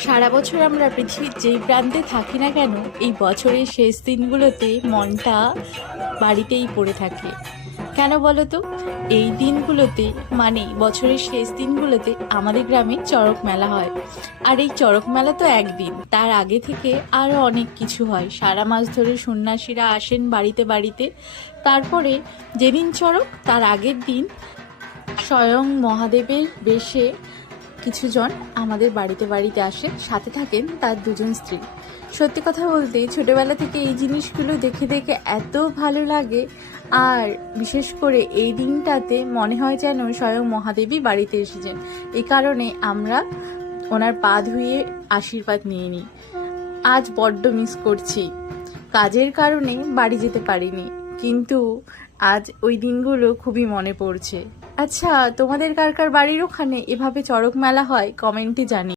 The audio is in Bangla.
সারা বছর আমরা পৃথিবীর যেই প্রান্তে থাকি না কেন, এই বছরের শেষ দিনগুলোতে মনটা বাড়িতেই পড়ে থাকে। কেন বলো তো? এই দিনগুলোতে মানে বছরের শেষ দিনগুলোতে আমাদের গ্রামে চড়ক মেলা হয়। আর এই চড়ক মেলা তো একদিন, তার আগে থেকে আরও অনেক কিছু হয়। সারা মাস ধরে সন্ন্যাসীরা আসেন বাড়িতে বাড়িতে। তারপরে যেদিন চড়ক তার আগের দিন স্বয়ং মহাদেবের বেশে কিছুজন আমাদের বাড়িতে বাড়িতে আসে, সাথে থাকেন তার দুজন স্ত্রী। সত্যি কথা বলতে ছোটবেলা থেকে এই জিনিসগুলো দেখে দেখে এত ভালো লাগে, আর বিশেষ করে এই দিনটাতে মনে হয় যেন স্বয়ং মহাদেবী বাড়িতে এসেছেন। এই কারণে আমরা ওনার পা ধুয়ে আশীর্বাদ নিয়ে নিই। আজ বড্ড মিস করছি, কাজের কারণে বাড়ি যেতে পারিনি, কিন্তু আজ ওই দিনগুলো খুবই মনে পড়ছে। আচ্ছা, তোমাদের কার কার বাড়ির ওখানে এভাবে চড়ক মেলা হয়? কমেন্টে জানি।